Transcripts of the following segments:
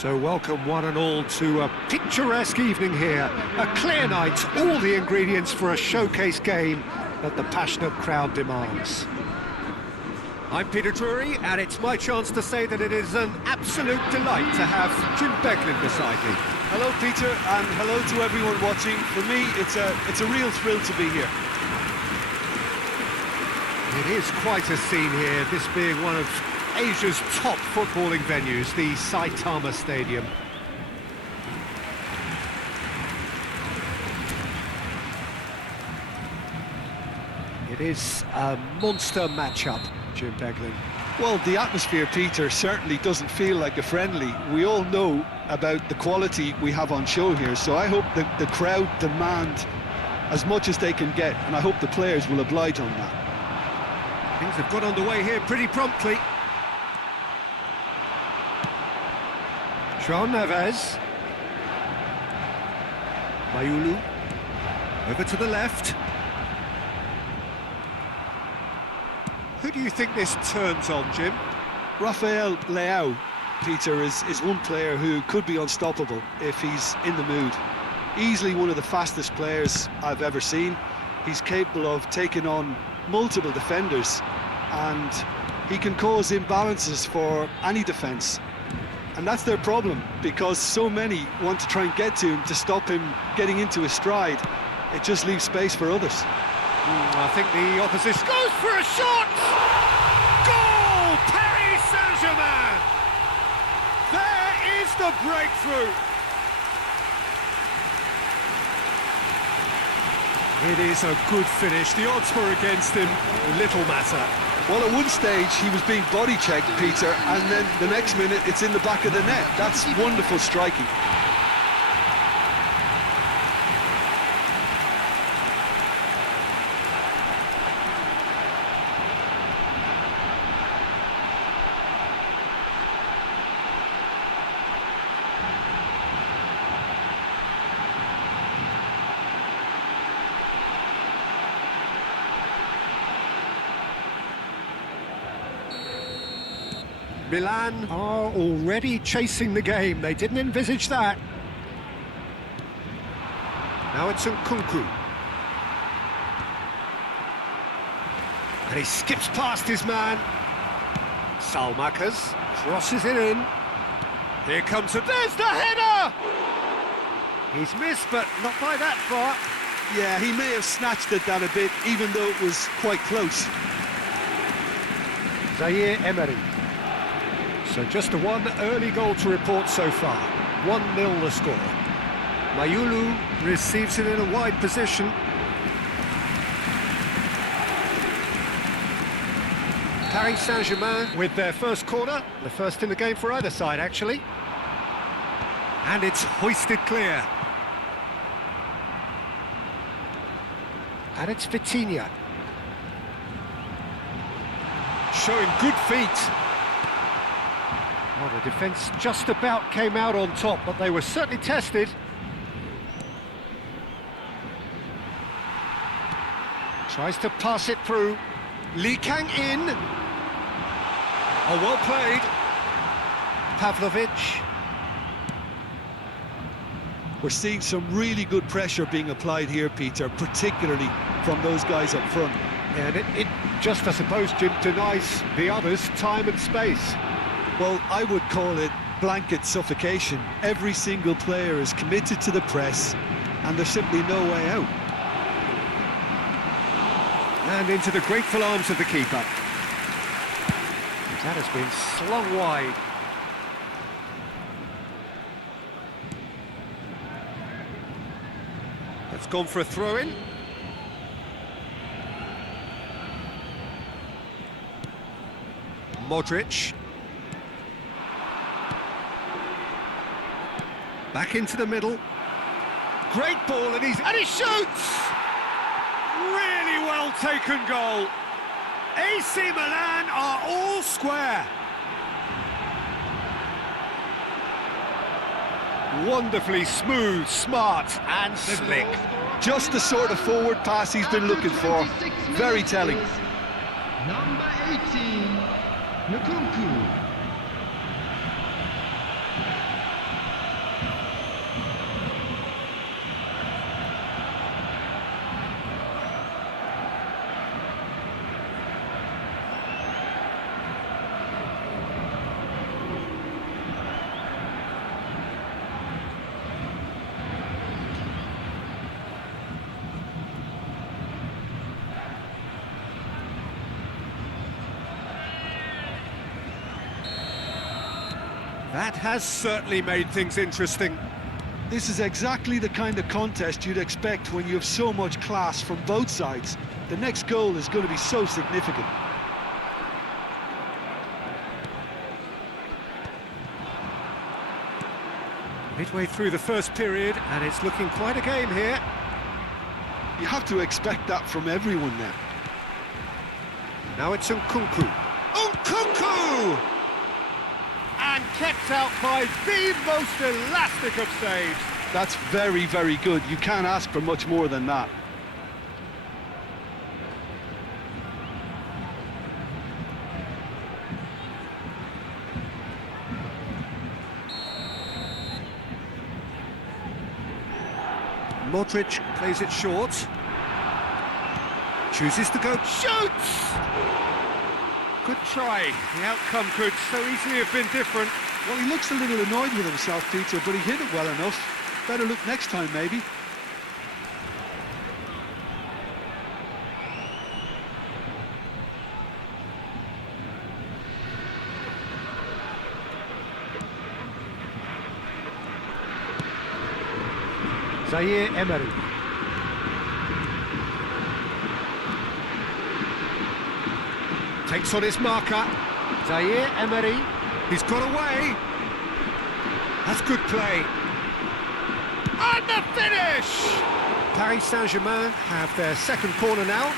So welcome one and all to a picturesque evening here. A clear night, all the ingredients for a showcase game that the passionate crowd demands. I'm Peter Drury, and it's my chance to say that it is an absolute delight to have Jim Beglin beside me. Hello Peter, and hello to everyone watching. For me, it's a real thrill to be here. It is quite a scene here, this being one of Asia's top footballing venues, the Saitama Stadium. It is a monster matchup, Jim Beglin. Well, the atmosphere, Peter, certainly doesn't feel like a friendly. We all know about the quality we have on show here, so I hope that the crowd demand as much as they can get, and I hope the players will oblige on that. Things have got underway here pretty promptly. João Neves. Mayulu. Over to the left. Who do you think this turns on, Jim? Rafael Leao, Peter, is one player who could be unstoppable if he's in the mood. Easily one of the fastest players I've ever seen. He's capable of taking on multiple defenders, and he can cause imbalances for any defence. And that's their problem, because so many want to try and get to him to stop him getting into his stride. It just leaves space for others. I think the opposition goes for a shot! Goal! Paris Saint-Germain! There is the breakthrough! It is a good finish. The odds were against him, little matter. Well, at one stage he was being body checked, Peter, and then the next minute it's in the back of the net. That's wonderful striking. Milan are already chasing the game. They didn't envisage that. Now it's Nkunku. And he skips past his man. Salmakas crosses it in. Here comes it. There's the header! He's missed, but not by that far. Yeah, he may have snatched it down a bit, even though it was quite close. Zaire Emery. So just one early goal to report so far. 1-0 the score. Mayulu receives it in a wide position. Paris Saint-Germain with their first corner. The first in the game for either side, actually. And it's hoisted clear. And it's Vitinha. Showing good feet. Well, the defence just about came out on top, but they were certainly tested. Tries to pass it through. Lee Kang in. Oh, well played. Pavlovic. We're seeing some really good pressure being applied here, Peter, particularly from those guys up front. And it just, I suppose, Jim, denies the others time and space. Well, I would call it blanket suffocation. Every single player is committed to the press, and there's simply no way out. And into the grateful arms of the keeper. That has been slung wide. That's gone for a throw-in. Modric. Back into the middle. Great ball, and he shoots! Really well taken goal. AC Milan are all square. Wonderfully smooth, smart and slick. Just the sort of forward pass he's been looking for. Very telling. Number 18, Nkunku. That has certainly made things interesting. This is exactly the kind of contest you'd expect when you have so much class from both sides. The next goal is going to be so significant. Midway through the first period, and it's looking quite a game here. You have to expect that from everyone now. Now it's Nkunku. Nkunku! And kept out by the most elastic of saves. That's very, very good. You can't ask for much more than that. Modric plays it short. Chooses to go, shoots! Good try. The outcome could so easily have been different. Well, he looks a little annoyed with himself, Peter, but he hit it well enough. Better look next time, maybe. Zaire Emery. Takes on his marker. Zaire Emery. He's got away. That's good play. And the finish! Paris Saint-Germain have their second corner now.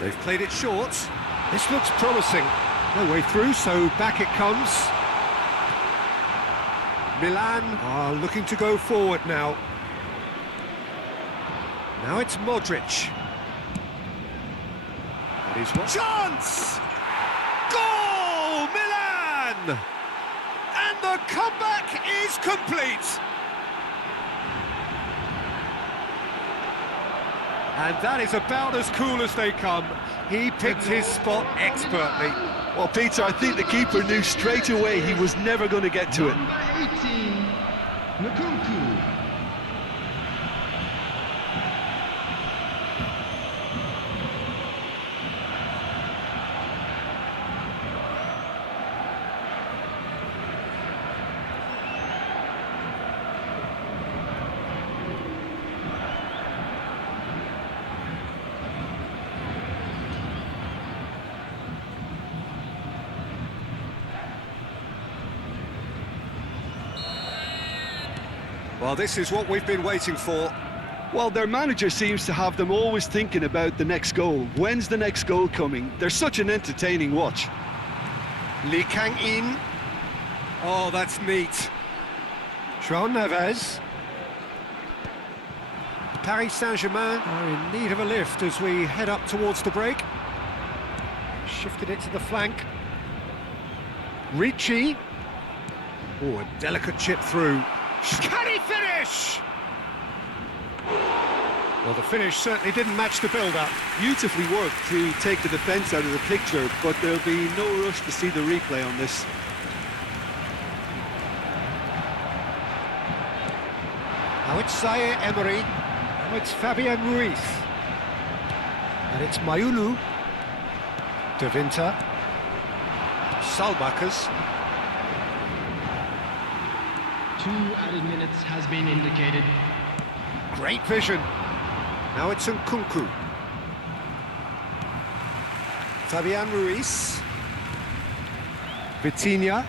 They've played it short. This looks promising. No way through, so back it comes. Milan are looking to go forward now. Now it's Modric. That is what... Chance! Goal! Milan! And the comeback is complete. And that is about as cool as they come. He picked his spot expertly. Well, Peter, I think the keeper knew straight away he was never going to get to it. Number 18, Nkunku. Well, this is what we've been waiting for. Well, their manager seems to have them always thinking about the next goal. When's the next goal coming? They're such an entertaining watch. Lee Kang-in. Oh, that's neat. João Neves. Paris Saint-Germain are in need of a lift as we head up towards the break. Shifted it to the flank. Ricci. Oh, a delicate chip through. Can he finish? Well, the finish certainly didn't match the build-up. Beautifully worked to take the defence out of the picture, but there'll be no rush to see the replay on this. Now it's Zaire Emery. Now it's Fabian Ruiz. And it's Mayulu. De Winter. Salbakers. 2 added minutes has been indicated. Great vision. Now it's Nkunku. Fabian Ruiz. Vitinha.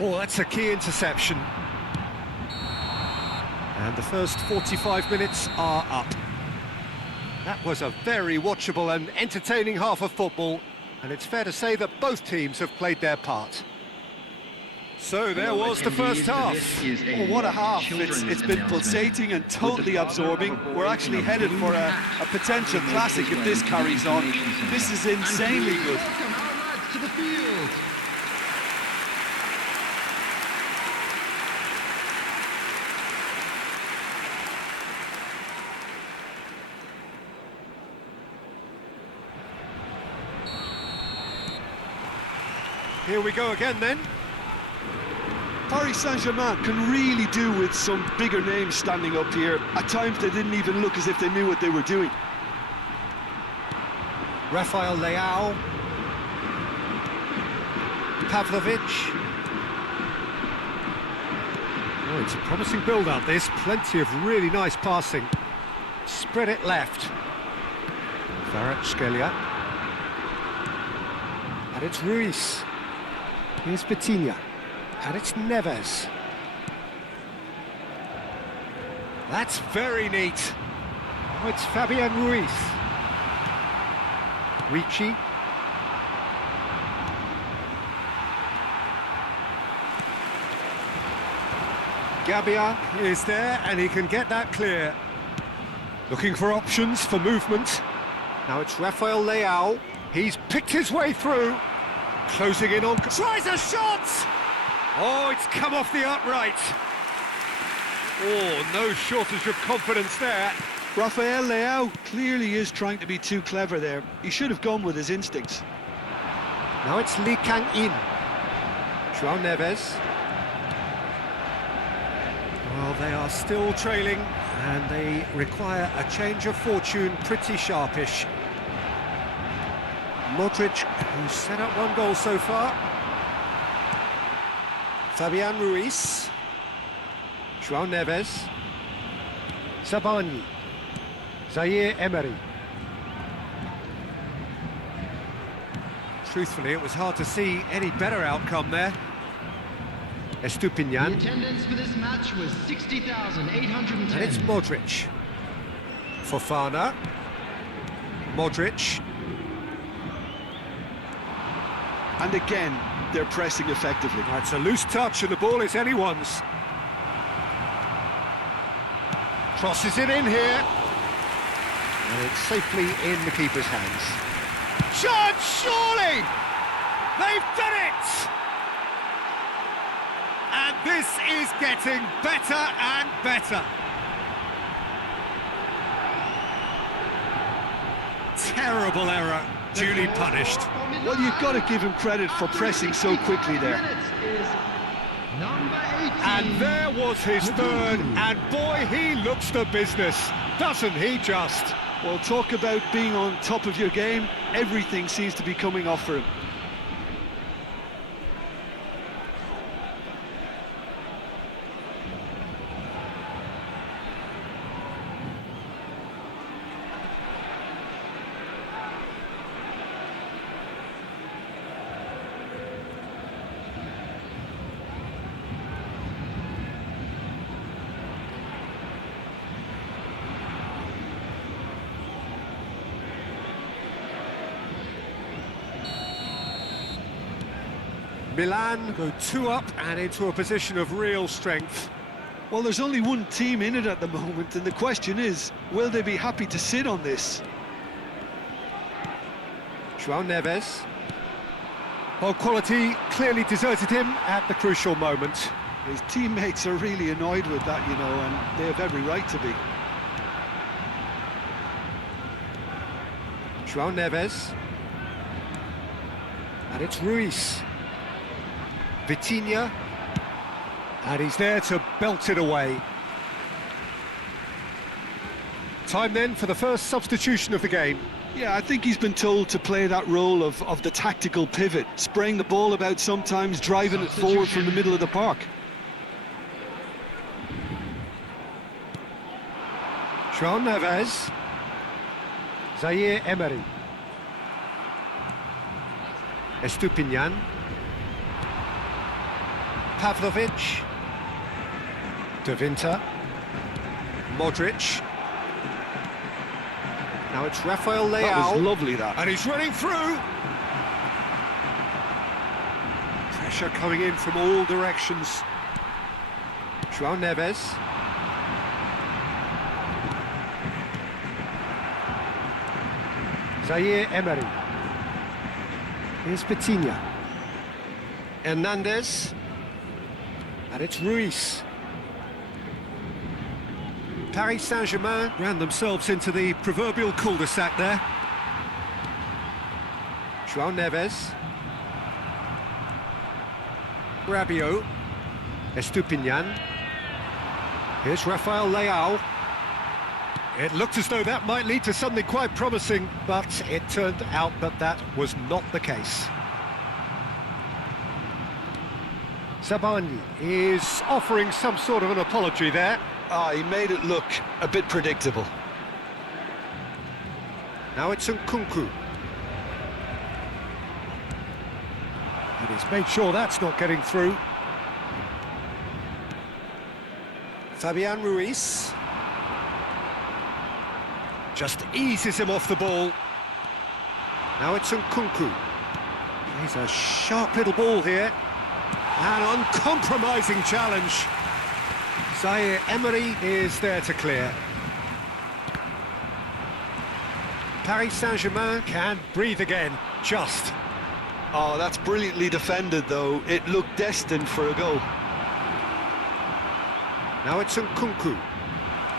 Oh, that's a key interception. And the first 45 minutes are up. That was a very watchable and entertaining half of football, and it's fair to say that both teams have played their part. So there was the first half. Oh, what a half. It's been pulsating and totally absorbing. We're actually headed for a potential classic if this carries on. This is insanely good. Welcome our lads to the field. Here we go again then. Paris Saint-Germain can really do with some bigger names standing up here. At times they didn't even look as if they knew what they were doing. Rafael Leao. Pavlovic. Oh, it's a promising build-up, this. Plenty of really nice passing. Spread it left. Kvaratskhelia. And it's Ruiz. Here's Vitinha. And it's Neves. That's very neat. Oh, it's Fabian Ruiz. Ricci. Gabbia is there, and he can get that clear. Looking for options for movement. Now it's Rafael Leao. He's picked his way through. Closing in on... Tries a shot! Oh, it's come off the upright. Oh, no shortage of confidence there. Rafael Leao clearly is trying to be too clever there. He should have gone with his instincts. Now it's Lee Kang-in. João Neves. Well, they are still trailing, and they require a change of fortune pretty sharpish. Modric, who's set up one goal so far. Fabian Ruiz. João Neves. Sabani. Zaire Emery. Truthfully, it was hard to see any better outcome there. The Estupinian. attendance for this match was 60,810. And it's Modric. Fofana. Modric. And again, they're pressing effectively. It's a loose touch and the ball is anyone's. Crosses it in here. And it's safely in the keeper's hands. Chance, surely! They've done it! And this is getting better and better. Terrible error, duly punished. Well, you've got to give him credit for pressing so quickly there. Number 18. And there was his third, and boy, he looks the business, doesn't he just? Well, talk about being on top of your game. Everything seems to be coming off for him. Milan go 2 up and into a position of real strength. Well, there's only one team in it at the moment, and the question is, will they be happy to sit on this? João Neves. Well, quality clearly deserted him at the crucial moment. His teammates are really annoyed with that, you know, and they have every right to be. João Neves. And it's Ruiz. Vitinha. And he's there to belt it away. Time then for the first substitution of the game. Yeah, I think he's been told to play that role of the tactical pivot, spraying the ball about sometimes, driving it forward from the middle of the park. João Neves. Zaire Emery. Estupinian. Pavlovic. De Winter. Modric. Now it's Rafael Leao. That was lovely, that. And he's running through. Pressure coming in from all directions. João Neves. Zaire Emery. Here's Vitinha. Hernandez. And it's Ruiz. Paris Saint-Germain ran themselves into the proverbial cul-de-sac there. João Neves. Rabiot. Estupinian. Here's Rafael Leao. It looked as though that might lead to something quite promising, but it turned out that that was not the case. Sabani is offering some sort of an apology there. He made it look a bit predictable. Now it's Nkunku. And he's made sure that's not getting through. Fabian Ruiz. Just eases him off the ball. Now it's Nkunku. He's a sharp little ball here. An uncompromising challenge. Zaire Emery is there to clear. Paris Saint-Germain can breathe again, just. Oh, that's brilliantly defended, though. It looked destined for a goal. Now it's Nkunku.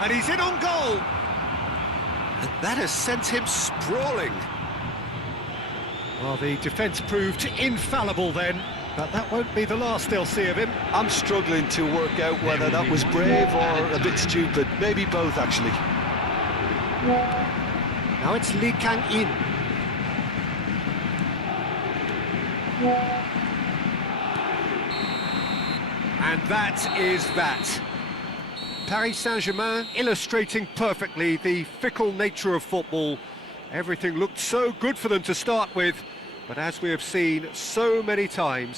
And he's in on goal. And that has sent him sprawling. Well, the defence proved infallible then, but that won't be the last they'll see of him. I'm struggling to work out whether that was brave or a bit stupid. Maybe both, actually. Now it's Lee Kang-in. And that is that. Paris Saint-Germain illustrating perfectly the fickle nature of football. Everything looked so good for them to start with, but as we have seen so many times,